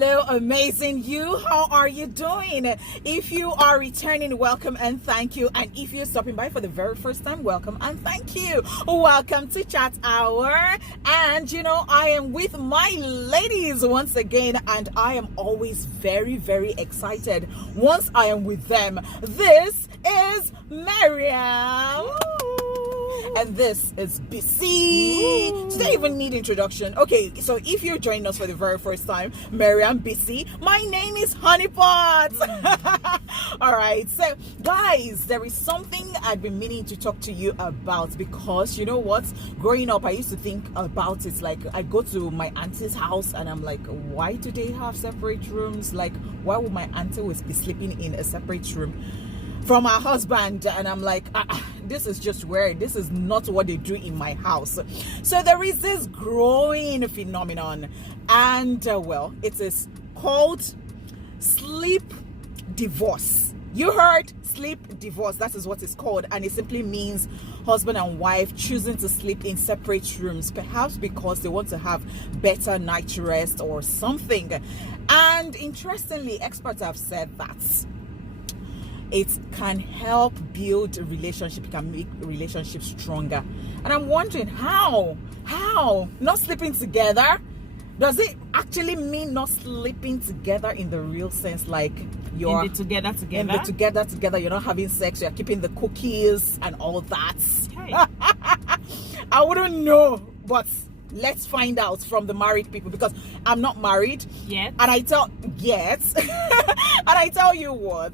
Hello, amazing you. How are you doing? If you are returning, welcome and thank you. And if you're stopping by for the very first time, welcome and thank you. Welcome to Chat Hour. And I am with my ladies once again, and I am always very, very excited once I am with them. This is Mariam. And this is Beecee. Does they even need introduction? Okay, so if you're joining us for the very first time, Mariam, Beecee, my name is Honeypot. All right, so guys, there is something I've been meaning to talk to you about, because you know what? Growing up, I used to think about it like I go to my auntie's house and I'm like, why do they have separate rooms? Like, why would my auntie always be sleeping in a separate room from her husband? And I'm like, this is just weird. This is not what they do in my house. So there is this growing phenomenon, and well, it is called sleep divorce. You heard, sleep divorce. That is what it's called, and it simply means husband and wife choosing to sleep in separate rooms, perhaps because they want to have better night rest or something. And interestingly, experts have said that it can help build a relationship. It can make relationships stronger. And I'm wondering how not sleeping together, does it actually mean not sleeping together in the real sense, like you're in the together, you're not having sex, you're keeping the cookies and all that? Hey. I wouldn't know, but let's find out from the married people, because I'm not married yet. And I tell you what,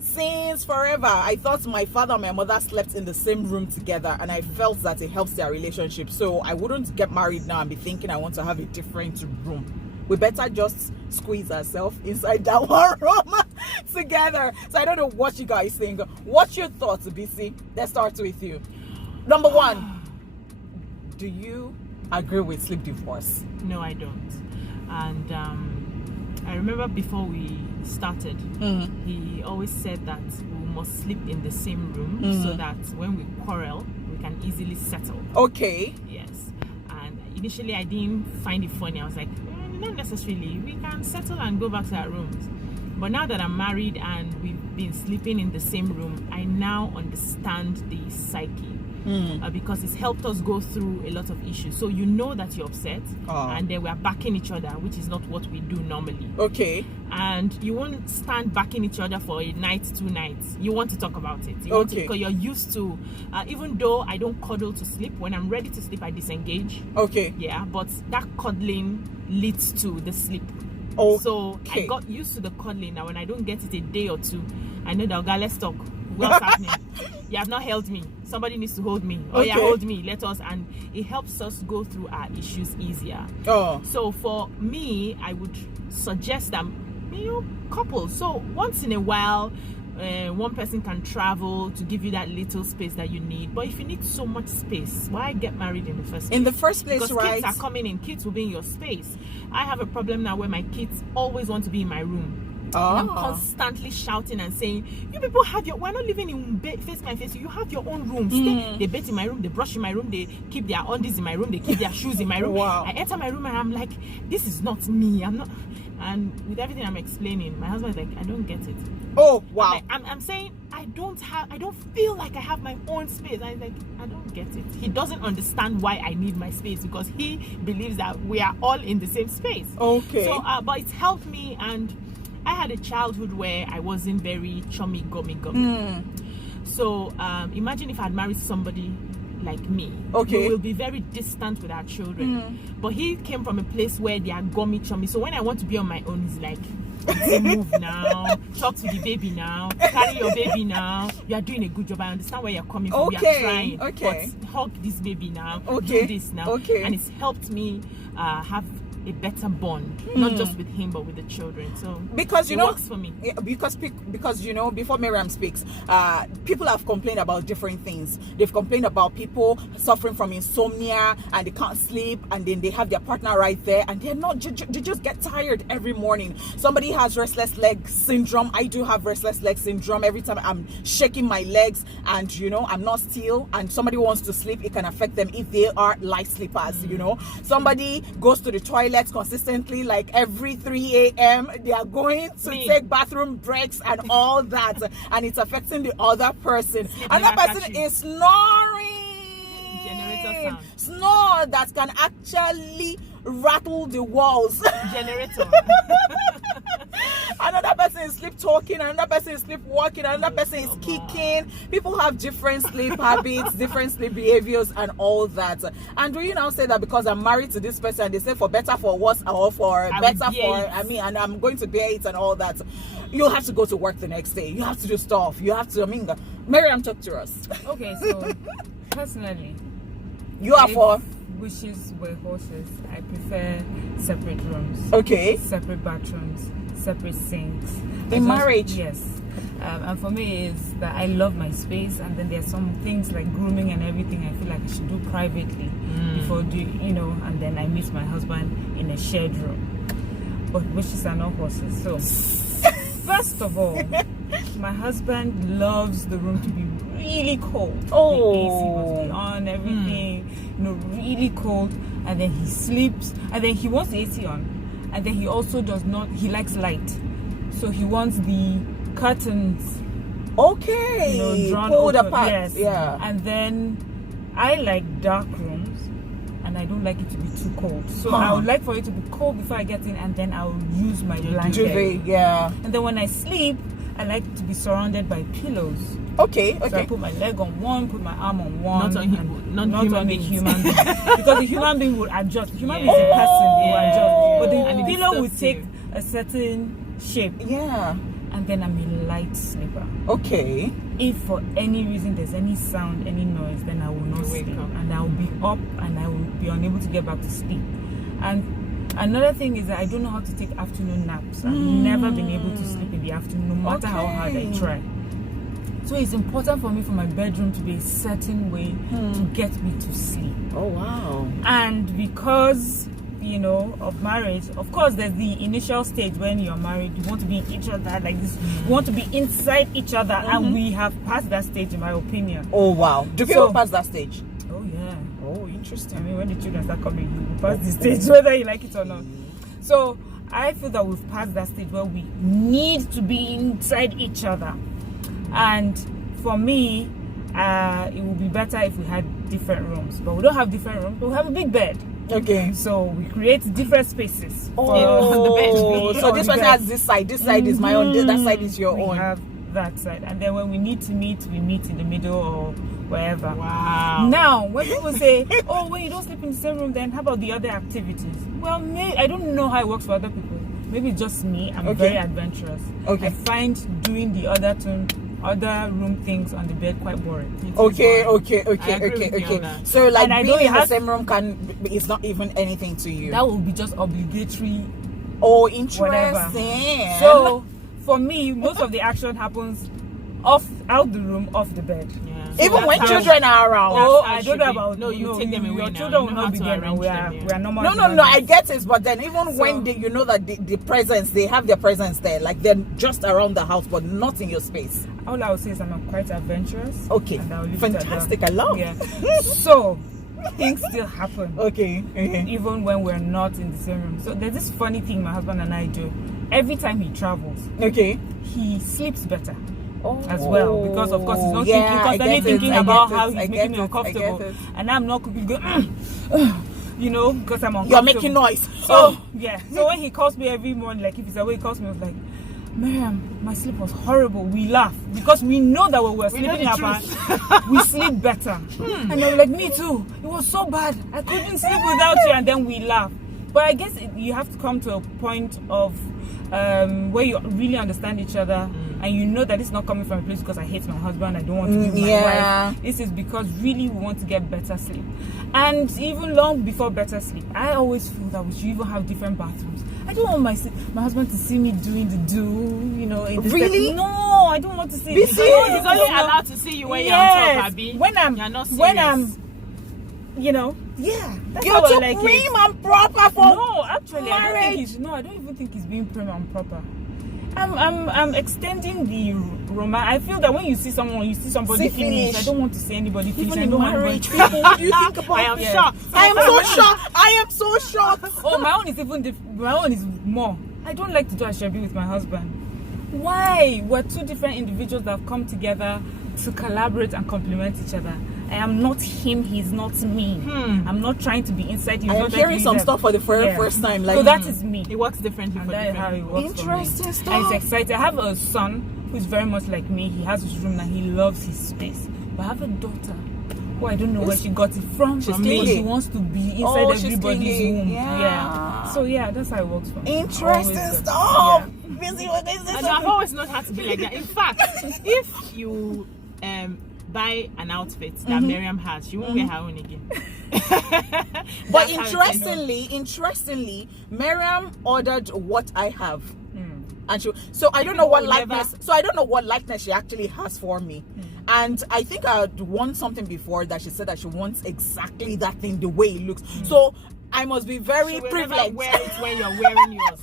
since forever I thought my father and my mother slept in the same room together, and I felt that it helps their relationship. So I wouldn't get married now and be thinking I want to have a different room. We better just squeeze ourselves inside that one room together. So I don't know what you guys think. What's your thoughts, Beecee? Let's start with you. Number one, do you agree with sleep divorce? No, I don't. And I remember before we started, he always said that we must sleep in the same room so that when we quarrel, we can easily settle. Okay. Yes. And initially, I didn't find it funny. I was like, not necessarily. We can settle and go back to our rooms. But now that I'm married and we've been sleeping in the same room, I now understand the psyche. Because it's helped us go through a lot of issues. So you know that you're upset, and then we're backing each other, which is not what we do normally. Okay. And you won't stand backing each other for a night, 2 nights. You want to talk about it. You want to, because you're used to, even though I don't cuddle to sleep, when I'm ready to sleep, I disengage. Okay. Yeah, but that cuddling leads to the sleep. Okay. So I got used to the cuddling. Now when I don't get it a day or two, I know that, okay, let's talk. What's happening? You have not held me. Somebody needs to hold me. Oh, okay. Yeah, hold me. Let us. And it helps us go through our issues easier. So for me, I would suggest that, couples. So once in a while, one person can travel to give you that little space that you need. But if you need so much space, why get married in the first place? In the first place, because right? Kids are coming in. Kids will be in your space. I have a problem now where my kids always want to be in my room. And I'm constantly shouting and saying, you people have we're not living in face my face. You have your own room. They bathe in my room, they brush in my room, they keep their undies in my room, they keep their shoes in my room. Wow. I enter my room and I'm like, this is not me. I'm not. And with everything I'm explaining, my husband is like, I don't get it. Oh, wow. I'm saying, I don't feel like I have my own space. I'm like, I don't get it. He doesn't understand why I need my space, because he believes that we are all in the same space. Okay. So, but it's helped me, and I had a childhood where I wasn't very chummy gummy. So imagine if I had married somebody like me. Okay. We will be very distant with our children. But he came from a place where they are gummy chummy. So when I want to be on my own, he's like, move now, talk to the baby now, carry your baby now. You are doing a good job. I understand where you're coming from. Okay. You are trying. Okay. But hug this baby now. Okay. Do this now. Okay. And it's helped me have a better bond, not just with him but with the children. So because it works for me. Because before Mariam speaks, people have complained about different things. They've complained about people suffering from insomnia and they can't sleep, and then they have their partner right there and they're not, they just get tired every morning. Somebody has restless leg syndrome. I do have restless leg syndrome. Every time I'm shaking my legs and I'm not still and somebody wants to sleep, it can affect them if they are light sleepers. Somebody goes to the toilet toilets consistently, like every 3 a.m. They are going to take bathroom breaks and all that, and it's affecting the other person. Another person is snoring. Generator sound. Snore that can actually rattle the walls. Generator. Another person is sleep talking, another person is sleep walking, another person is kicking. People have different sleep habits, different sleep behaviors, and all that. And do you now say that because I'm married to this person, they say for better, for worse, or for better, and I'm going to bear it and all that, you have to go to work the next day. You have to do stuff. You have to, Mariam, talk to us. Okay, so personally, you are for wishes were horses. I prefer separate rooms. Okay. Separate bathrooms, separate sinks. In marriage? Yes. And for me is that I love my space, and then there's some things like grooming and everything I feel like I should do privately before and then I meet my husband in a shared room. But wishes are not horses. So first of all, my husband loves the room to be really cold. Oh. The AC must be on, everything, really cold. And then he sleeps, and then he wants the AC on. And then he also he likes light. So he wants the curtains. Okay. Drawn pulled open. apart. Yes. Yeah. And then I like dark rooms, and I don't like it to be too cold. So I would like for it to be cold before I get in, and then I'll use my blanket. Duvet, yeah. And then when I sleep, I like to be surrounded by pillows. Okay. So I put my leg on one, put my arm on one. Not on the beings. human being. Because the human being will adjust. The human being is a person, will adjust. But the pillow will take a certain shape. Yeah. And then I'm a light sleeper. Okay. If for any reason there's any sound, any noise, then I will not sleep. And I will be up and I will be unable to get back to sleep. And another thing is that I don't know how to take afternoon naps. I've never been able to sleep in the afternoon, no matter how hard I try. So it's important for me for my bedroom to be a certain way to get me to sleep. Oh, wow. And because, of marriage, of course, there's the initial stage when you're married. You want to be in each other like this. You want to be inside each other. And we have passed that stage, in my opinion. Oh, wow. Do people pass that stage? Oh, yeah. Oh, interesting. I mean, when the children start coming, you pass the stage, whether you like it or not. So I feel that we've passed that stage where we need to be inside each other. And for me, it would be better if we had different rooms. But we don't have different rooms, but we have a big bed. Okay. So we create different spaces. On the bed. So this one has this side is my own, that side is your own. We have that side. And then when we need to meet, we meet in the middle or wherever. Wow. Now, when people say, oh, when you don't sleep in the same room, then how about the other activities? Well, I don't know how it works for other people. Maybe it's just me. I'm very adventurous. Okay. I find doing the other room things on the bed quite boring. Okay. So like being in the same room is not even anything to you. That will be just obligatory. Oh, interesting. Whatever. So for me, most of the action happens out the room, off the bed. Yeah. So even when children are around. Oh, I don't know about you take them away. Your now. children will not be there. We are normal. No, I get it, but then even when you know that the presence, they have their presence there, like they're just around the house, but not in your space. All I would say is I'm quite adventurous. Okay, fantastic. I love. Yeah. So things still happen. Okay. Even when we're not in the same room. So there's this funny thing my husband and I do. Every time he travels, he sleeps better. As well, because of course he's not constantly thinking about how he's making me uncomfortable, and I'm not cooking good, because I'm uncomfortable. You're making noise. So so when he calls me every morning, like if he's away, he calls me, I was like, Mariam, my sleep was horrible. We laugh because we know that when we're sleeping apart, we sleep better. And I'm like, me too. It was so bad. I couldn't sleep without you, and then we laugh. But I guess you have to come to a point of where you really understand each other, and you know that it's not coming from a place because I hate my husband, I don't want to be my wife. This is because really we want to get better sleep. And even long before better sleep, I always feel that we should even have different bathrooms. I don't want my husband to see me doing the Really? No, I don't want to see Beecee, he's only allowed to see you when you're on top, Abby. When I'm that's you're too prim and proper for No, actually, marriage. I don't even think he's being prim and proper. I'm extending the romance. I feel that when you see someone, you see somebody finish. I don't want to see anybody finish. Even I in don't want marriage, anybody. people, what do you think about I am it? shocked. I am so shocked. I am so shocked. Oh, my own is even my own is more. I don't like to do ashebi with my husband. Why? We're two different individuals that have come together to collaborate and complement each other. I am not him, he's not me. I'm not trying to be inside him. I am hearing some stuff for the first time. Like, so that is me. It works differently And for that is how different it people. works. Interesting for me. stuff. And it's exciting. I have a son who's very much like me. He has his room and he loves his space. But I have a daughter who I don't know where she got it from. She's Because clingy. she wants to be inside she's everybody's clingy. womb. Yeah. So yeah, that's how it works for me. Interesting Always stuff. Yeah. Busy with this. And I've always known how to be like that. In fact, if you buy an outfit that Mariam has, she won't wear her own again. But That's how it is. interestingly, Mariam ordered what I have. And People I don't know what will likeness. never- So I don't know what likeness she actually has for me. And I think I had won something before that she said that she wants exactly that thing the way it looks. So I must be very She will never privileged. wear it when you're wearing yours.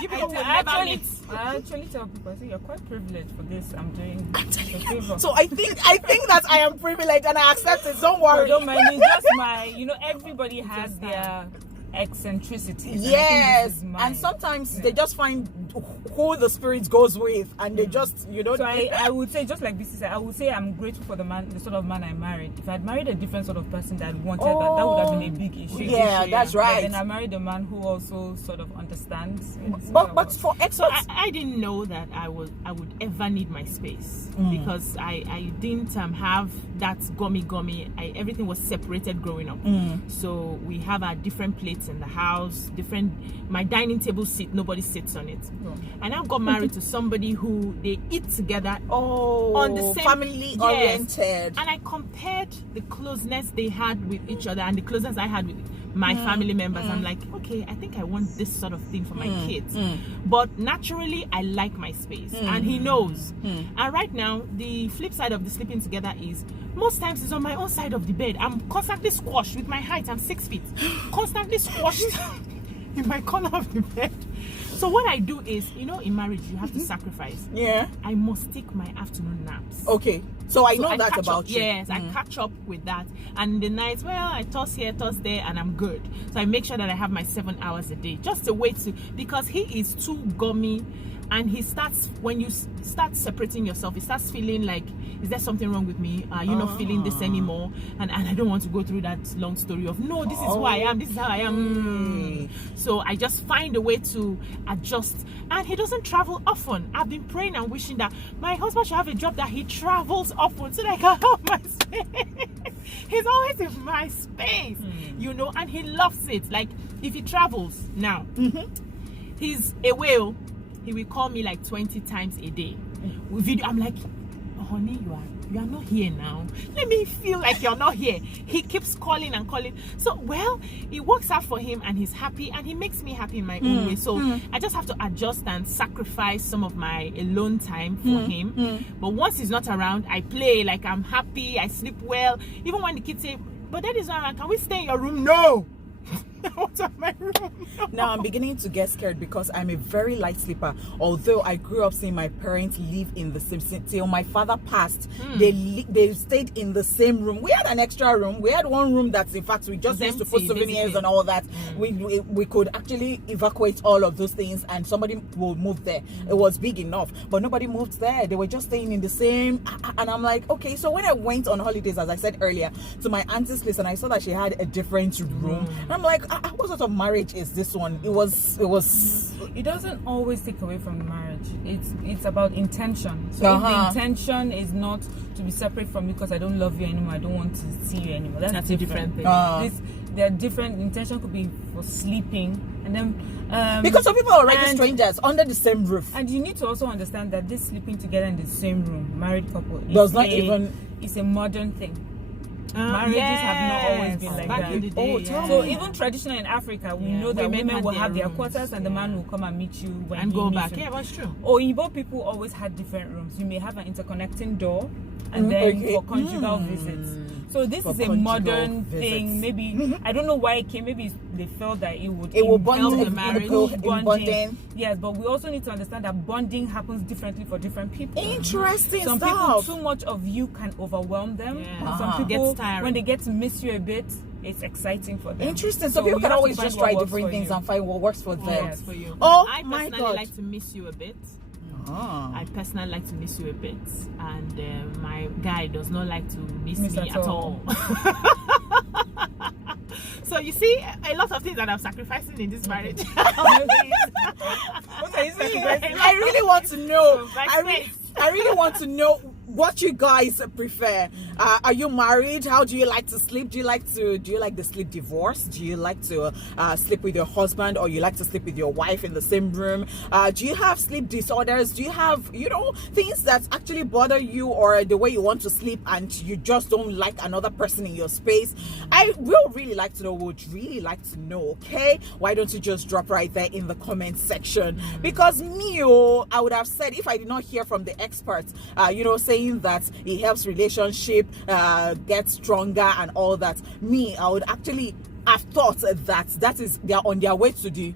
You people will never meet. I actually tell people, I say, you're quite privileged for this. I'm doing I'm telling a you. favor. So I think that I am privileged and I accept it. Don't So worry. don't mind, it's just everybody has their eccentricities. Yes, and sometimes they just find who the spirit goes with, and they just So I would say, just like Beecee said, I would say I'm grateful for the sort of man I married. If I'd married a different sort of person that wanted that would have been a big issue. Yeah, that's right. But then I married a man who also sort of understands. But for So experts, I didn't know that I would ever need my space because I didn't have that gummy. Everything was separated growing up. So we have our different plates in the house, my dining table seat, nobody sits on it. And I got married to somebody who they eat together on the same family oriented. And I compared the closeness they had with each other and the closeness I had with my family members. I'm like, okay, I think I want this sort of thing for my kids. But naturally, I like my space, and he knows. And right now, the flip side of the sleeping together is most times it's on my own side of the bed. I'm constantly squashed with my height. I'm 6 feet, constantly squashed in my corner of the bed. So what I do is, in marriage you have to sacrifice. Yeah. I must take my afternoon naps. Okay. So I know I that catch about up, you. Yes, I catch up with that. And in the nights, I toss here, toss there, and I'm good. So I make sure that I have my 7 hours a day. Just a way to, because he is too gummy, and he starts, when you start separating yourself, he starts feeling like, is there something wrong with me? Are you not feeling this anymore? And I don't want to go through that long story of, no, this is who I am, this is how I am. So I just find a way to adjust. And he doesn't travel often. I've been praying and wishing that my husband should have a job that he travels often so that I can have my space. He's always in my space, and he loves it. Like, if he travels now, he's a whale. He will call me like 20 times a day with video. I'm like, honey, you are not here now. Let me feel like you're not here. He keeps calling and calling. So, it works out for him, and he's happy, and he makes me happy in my own way. So I just have to adjust and sacrifice some of my alone time for him. But once he's not around, I play like I'm happy. I sleep well. Even when the kids say, but that is not around, can we stay in your room? No. Out of my room. Now I'm beginning to get scared because I'm a very light sleeper. Although I grew up seeing my parents live in the same city. Till my father passed, they stayed in the same room. We had an extra room. We had one room that's, in fact, we just used to put souvenirs basically. and all that. We could actually evacuate all of those things, and somebody will move there. It was big enough, but nobody moved there. They were just staying in the same. And I'm like, okay. So when I went on holidays, as I said earlier, to my auntie's place, and I saw that she had a different room, and I'm like, what sort of marriage is this one? It was. It doesn't always take away from the marriage. It's about intention. So if the intention is not to be separate from you because I don't love you anymore, I don't want to see you anymore. That's a different thing. There are different intention. Could be for sleeping, and then because some people are already strangers under the same roof. And you need to also understand that this sleeping together in the same room, married couple, it's a modern thing. Marriages have not always been like back that. in the day, So even traditional in Africa, we know that women will have their quarters and the man will come and meet you when and he go meets back. you. Yeah, that's true. Oyibo people always had different rooms. You may have an interconnecting door, and then for conjugal visits. So this For is a conjugal modern visits. thing. Maybe I don't know why it came. Maybe they felt that it would It will bond help in the marriage. bonding. Yes, but we also need to understand that bonding happens differently for different people. Interesting Some stuff. people, too much of you can overwhelm them. Yeah. And some Uh-huh. people, Gets tiring. when they get to miss you a bit, it's exciting for them. Interesting. So you people can have to always find just what try works different for things you. and find what works for What them. works for you. Oh I my personally God. like to miss you a bit. Ah. I personally like to miss you a bit, and my guy does not like to miss Miss me at at all. So you see, a lot of things that I'm sacrificing in this marriage. What are you sacrificing? I really want to know. My I really want to know what you guys prefer. Are you married? How do you like to sleep? Do you like the sleep divorce? Do you like to sleep with your husband, or you like to sleep with your wife in the same room? Do you have sleep disorders? Do you have things that actually bother you, or the way you want to sleep and you just don't like another person in your space? I will really like to know. Would really like to know. Okay, why don't you just drop right there in the comment section? Because I would have said, if I did not hear from the experts, saying that it helps relationship get stronger and all that, I would actually have thought that is they are on their way to the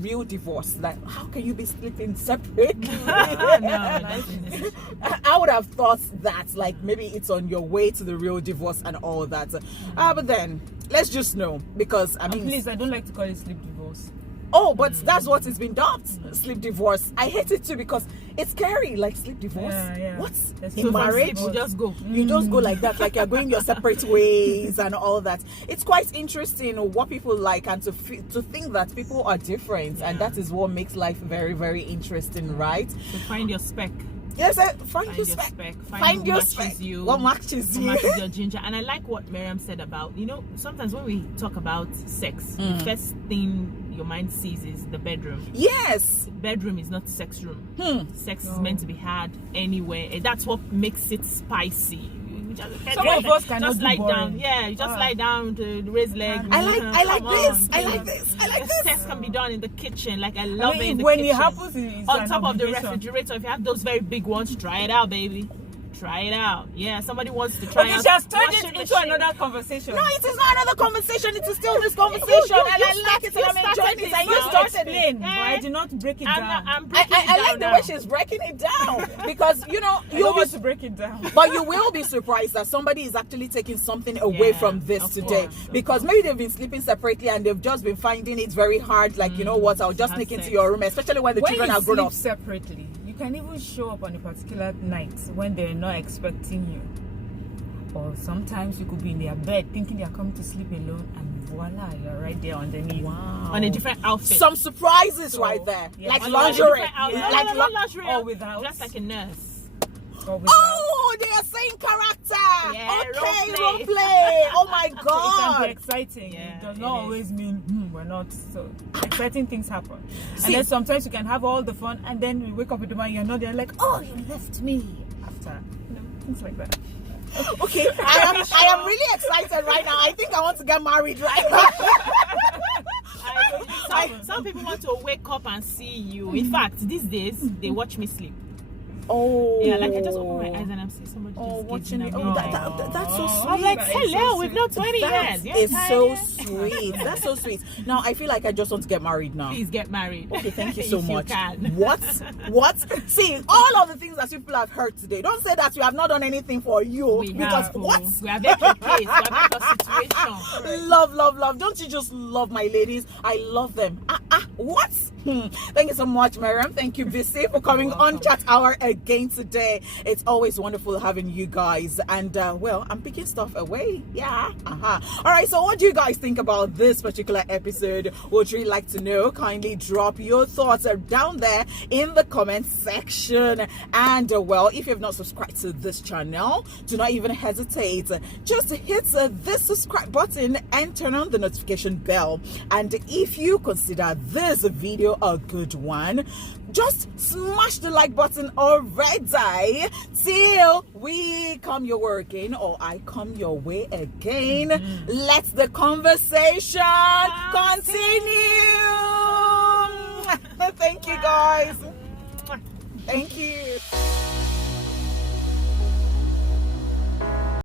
real divorce. Like, how can you be sleeping separate? I would have thought that, like, maybe it's on your way to the real divorce and all that. But then let's just know, because I mean, Please, I don't like to call it sleep divorce. oh, but that's what it's been dubbed, sleep divorce. I hate it too, because it's scary, like sleep divorce. Yeah. What? That's In so far marriage, You just go. you just go like that, like you're going your separate ways and all that. It's quite interesting what people like, and to think that people are different, and that is what makes life very, very interesting, right? So find your spec. Yes, find your spec. Find your spec. You. What matches What you? matches your ginger. And I like what Mariam said about, sometimes when we talk about sex, the first thing your mind sees is the bedroom. Yes. Bedroom is not the sex room. Sex is No. meant to be had anywhere. And that's what makes it spicy. Some of us cannot just do lie boring. down. Yeah, you just lie down to raise leg. I like Come this. on, I like please. this. I like The this. sex can be done in the kitchen. Like, I love it in the when kitchen. it happens, it's On an top of the obligation. refrigerator. If you have those very big ones, try it out, baby. Try it out. Yeah, somebody wants to try Okay, out. she has turned washing it into machine. another conversation. No, it is not another conversation. It is still this conversation, You and I like started- it, and I'm you enjoying started it. it And now. you started it. Explain, but I did not break it down. I'm breaking it I down like the now. way she's breaking it down, because I you'll don't want be, to break it down. but you will be surprised that somebody is actually taking something away Yeah, from this of today, course, of because maybe they've been sleeping separately and they've just been finding it very hard. Like, you know what? I'll just have sneak into sex. your room, especially when the When children you are grown sleep up. separately, you can even show up on a particular night when they're not expecting you. Or sometimes you could be in their bed thinking they're coming to sleep alone, and voila, you're right there underneath. Wow. On a different outfit. Some surprises So, right there, yeah. like On a lingerie, different outfit. Yeah. No, like no, lo- lingerie. or without. Just like a nurse. Or without. Oh, they are saying character. Yeah, Okay, role role play. play. Oh my It can be God. exciting. Yeah, it does it not is. always mean we're not. So exciting things happen. See- And then sometimes you can have all the fun, and then we wake up in the morning, you're not there, like, oh, you left me after. Things like that. Okay, I am really excited right now. I think I want to get married right now. Some people want to wake up and see you. In fact, these days, they watch me sleep. Oh. Yeah, like I just open my eyes and I'm seeing somebody Oh, just watching gazing it. at me. Oh, Like, that's so sweet. I'm like, That is so hello, we've sweet. known 20 That years. You're is so tired? sweet. That's so sweet. Now I feel like I just want to get married now. Please get married. Okay, thank you so If much. You can. What? See, all of the things that people have heard today. Don't say that we have not done anything for you. We because have, what? We have met your case. We have met your situation. Love. Don't you just love my ladies? I love them. What? Thank you so much, Mariam. Thank you, Beecee, for coming on Chat Hour again today. It's always wonderful having you guys. And well, I'm picking stuff away. Yeah. All right. So, what do you guys think about this particular episode? Would you like to know? Kindly drop your thoughts down there in the comment section. And well, if you have not subscribed to this channel, do not even hesitate. Just hit this subscribe button and turn on the notification bell. And if you consider this video a good one, just smash the like button already till we come your way again, or I come your way again. Let the conversation continue. Thank you guys. Thank you.